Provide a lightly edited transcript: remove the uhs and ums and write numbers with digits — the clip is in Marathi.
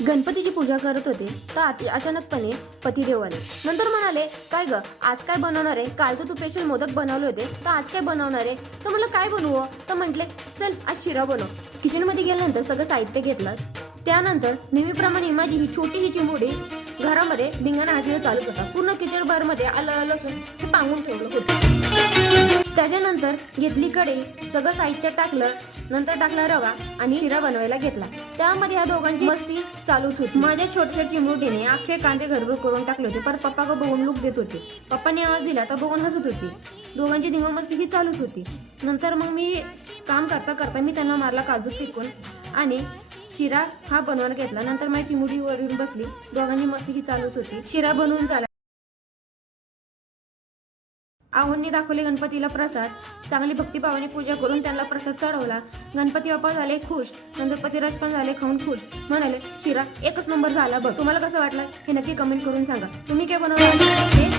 गणपतीची पूजा करत होते तर अचानकपणे पतिदेव आले. नंतर म्हणाले, काय ग आज काय बनवणार आहे? काल तर तू स्पेशल मोदक बनवले होते, तर आज काय बनवणार आहे? तर म्हटलं काय बनवू? तर म्हटले चल आज शिरा बनव. किचनमध्ये गेल्यानंतर सगळं साहित्य घेतलं. त्यानंतर नेहमीप्रमाणे माझी ही छोटीशी चिमुरडी घरामध्ये धिंगाणा हाजीरा चालूच होता. पूर्ण किचन बार मध्ये आलं लसूण हे पांगून ठेवलं होतं. त्याच्यानंतर घेतली कढई, सगळं साहित्य टाकलं, नंतर टाकला रवा आणि शिरा बनवायला घेतला. त्यामध्ये ह्या दोघांची मस्ती चालूच होती. माझ्या छोट्या चिमुरडीने अख्खे कांदे घरभर करून टाकले होते, पर पप्पा का बघून लुक देत होते. पप्पाने आवाज दिला तर बघून हसत होती. दोघांची धिंगा मस्ती ही चालूच होती. नंतर मग मी काम करता करता मी त्यांना मारला काजू पिकून आणि शिरा हा बनवायला घेतला. नंतर माझी चिमुरडी वरून बसली. दोघांची मस्ती ही चालूच होती. शिरा बनवून झाला. आहोंनी दाखवले गणपतीला प्रसाद. चांगली भक्तिभावाने पूजा करून त्यांना प्रसाद चढवला. गणपती बाप्पा झाले खुश. नंतर पतिराज पण झाले खाऊन खुश. म्हणाले शिरा एकच नंबर झाला बघ. तुम्हाला कसं वाटलं हे नक्की कमेंट करून सांगा. तुम्ही काय बनवलं